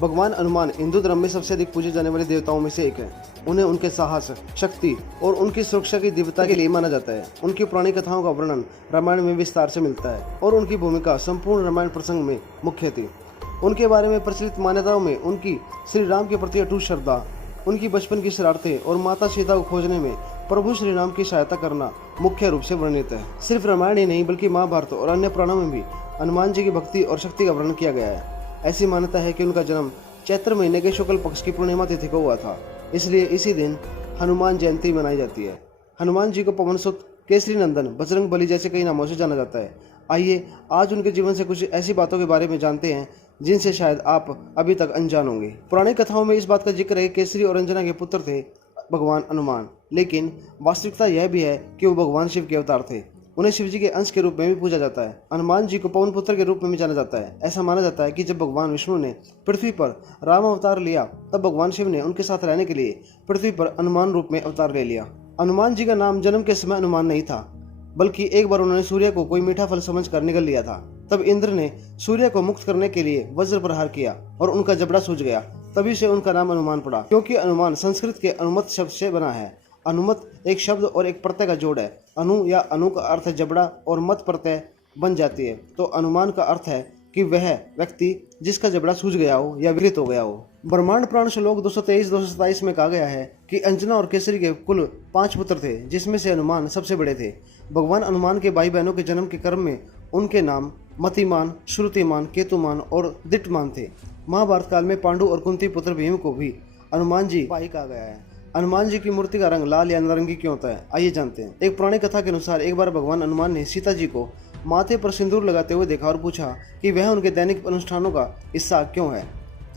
भगवान हनुमान हिंदू धर्म में सबसे अधिक पूजे जाने वाले देवताओं में से एक है। उन्हें उनके साहस, शक्ति और उनकी सुरक्षा की दिव्यता के लिए माना जाता है। उनकी पुरानी कथाओं का वर्णन रामायण में विस्तार से मिलता है और उनकी भूमिका संपूर्ण रामायण प्रसंग में मुख्य थी। उनके बारे में प्रचलित मान्यताओं में उनकी श्री राम के प्रति अटूट श्रद्धा, उनकी बचपन की शरारतें और माता सीता को खोजने में प्रभु श्री राम की सहायता करना मुख्य रूप से वर्णित है। सिर्फ रामायण ही नहीं बल्कि महाभारत और अन्य पुराणों में भी हनुमान जी की भक्ति और शक्ति का वर्णन किया गया है। ऐसी मान्यता है कि उनका जन्म चैत्र महीने के शुक्ल पक्ष की पूर्णिमा तिथि को हुआ था, इसलिए इसी दिन हनुमान जयंती मनाई जाती है। हनुमान जी को पवनसुत, केसरी नंदन, बजरंग बली जैसे कई नामों से जाना जाता है। आइए आज उनके जीवन से कुछ ऐसी बातों के बारे में जानते हैं जिनसे शायद आप अभी तक अनजान होंगे। पुरानी कथाओं में इस बात का जिक्र है कि केसरी और अंजना के पुत्र थे भगवान हनुमान, लेकिन वास्तविकता यह भी है कि वो भगवान शिव के अवतार थे। उन्हें शिव जी के अंश के रूप में भी पूजा जाता है। हनुमान जी को पवन पुत्र के रूप में भी जाना जाता है। ऐसा माना जाता है कि जब भगवान विष्णु ने पृथ्वी पर राम अवतार लिया, तब भगवान शिव ने उनके साथ रहने के लिए पृथ्वी पर हनुमान रूप में अवतार ले लिया। हनुमान जी का नाम जन्म के समय हनुमान नहीं था, बल्कि एक बार उन्होंने सूर्य को कोई मीठा फल समझकर निगल लिया था। तब इंद्र ने सूर्य को मुक्त करने के लिए वज्र प्रहार किया और उनका जबड़ा सूज गया। तभी से उनका नाम हनुमान पड़ा, क्योंकि हनुमान संस्कृत के अनुमत शब्द से बना है। अनुमत एक शब्द और एक प्रत्यय का जोड़ है। अनु या अनु का अर्थ है जबड़ा और मत प्रत्यय बन जाती है, तो अनुमान का अर्थ है कि वह व्यक्ति जिसका जबड़ा सूज गया हो या विकृत हो गया हो। ब्रह्मांड पुराण श्लोक 223-227 में कहा गया है कि अंजना और केसरी के कुल 5 पुत्र थे, जिसमें से हनुमान सबसे बड़े थे। भगवान हनुमान के भाई बहनों के जन्म के क्रम में उनके नाम मतिमान, श्रुतिमान, केतुमान और दिट्मान थे। महाभारत काल में पांडु और कुंती पुत्र भीम को भी हनुमान जी भाई कहा गया है। हनुमान जी की मूर्ति का रंग लाल या नारंगी क्यों होता है, आइए जानते हैं। एक पुरानी कथा के अनुसार एक बार भगवान हनुमान ने सीता जी को माथे पर सिंदूर लगाते हुए देखा और पूछा कि वह उनके दैनिक अनुष्ठानों का हिस्सा क्यों है।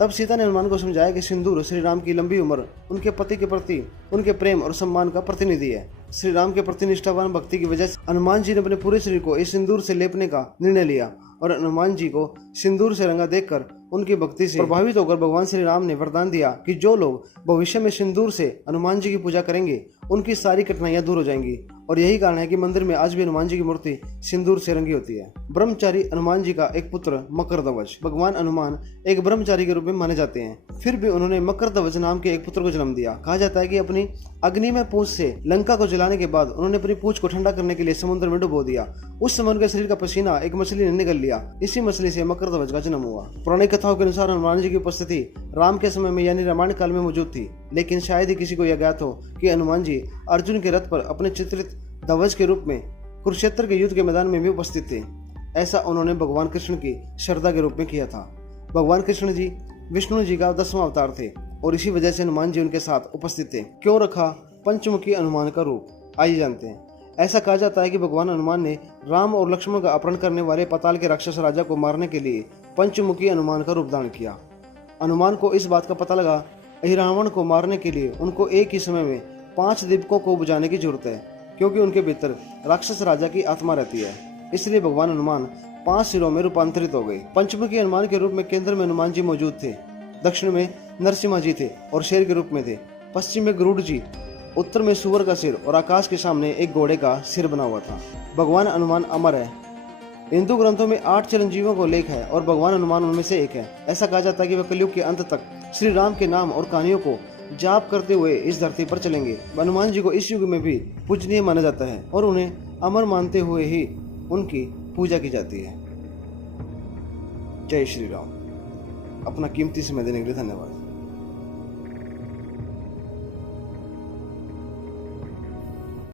तब सीता ने हनुमान को समझाया कि सिंदूर श्री राम की लंबी उम्र, उनके पति के प्रति उनके प्रेम और सम्मान का प्रतिनिधि है। श्री राम के प्रति निष्ठावान भक्ति की वजह से हनुमान जी ने अपने पूरे शरीर को इस सिंदूर से लेपने का निर्णय लिया और हनुमान जी को सिंदूर से रंगा देखकर उनकी भक्ति से प्रभावित होकर भगवान श्री राम ने वरदान दिया कि जो लोग भविष्य में सिंदूर से हनुमान जी की पूजा करेंगे उनकी सारी कठिनाइयां दूर हो जाएंगी। और यही कारण है कि मंदिर में आज भी हनुमान जी की मूर्ति सिंदूर से रंगी होती है। ब्रह्मचारी हनुमान जी का एक पुत्र मकरध्वज। भगवान हनुमान एक ब्रह्मचारी के रूप में माने जाते हैं, फिर भी उन्होंने मकरध्वज नाम के एक पुत्र को जन्म दिया। कहा जाता है कि अपनी अग्नि में पूंछ से लंका को जलाने के बाद उन्होंने अपनी पूंछ को ठंडा करने के लिए समुद्र में डुबो दिया। उस समय उनके शरीर का पसीना एक मछली ने निगल लिया। इसी मछली से मकरध्वज का जन्म हुआ। पुरानी कथाओं के अनुसार हनुमान जी की उपस्थिति राम के समय में यानी रामायण काल में मौजूद थी, लेकिन शायद ही किसी को यह ज्ञात हो कि हनुमान जी अर्जुन के रथ पर अपने चित्रित ध्वज के रूप में कुरुक्षेत्र के युद्ध के मैदान में भी उपस्थित थे। ऐसा उन्होंने भगवान कृष्ण की श्रद्धा के रूप में किया था। भगवान कृष्ण जी विष्णु जी का 10वां अवतार थे और इसी वजह से हनुमान जी उनके साथ उपस्थित थे। क्यों रखा पंचमुखी हनुमान का रूप, आइए जानते हैं। ऐसा कहा जाता है कि भगवान हनुमान ने राम और लक्ष्मण का अपहरण करने वाले पाताल के राक्षस राजा को मारने के लिए पंचमुखी हनुमान का रूप धारण किया। हनुमान को इस बात का पता लगा कि रावण को मारने के लिए उनको एक ही समय में 5 दीपकों को बुझाने की जरूरत है, क्योंकि उनके भीतर राक्षस राजा की आत्मा रहती है। इसलिए भगवान हनुमान 5 सिरों में रूपांतरित हो गए। पंचमुखी हनुमान के रूप में केंद्र में हनुमान जी मौजूद थे, दक्षिण में नरसिम्हा जी थे और शेर के रूप में थे, पश्चिम में गरुड़ जी, उत्तर में सुअर का सिर और आकाश के सामने एक घोड़े का सिर बना हुआ था। भगवान हनुमान अमर है। हिंदू ग्रंथों में 8 चिरंजीवियों को उल्लेख है और भगवान हनुमान उनमें से एक है। ऐसा कहा जाता है कि वह कलयुग के अंत तक श्री राम के नाम और कहानियों को जाप करते हुए इस धरती पर चलेंगे। हनुमान जी को इस युग में भी पूजनीय माना जाता है और उन्हें अमर मानते हुए ही उनकी पूजा की जाती है। जय श्री राम। अपना कीमती समय देने के लिए धन्यवाद।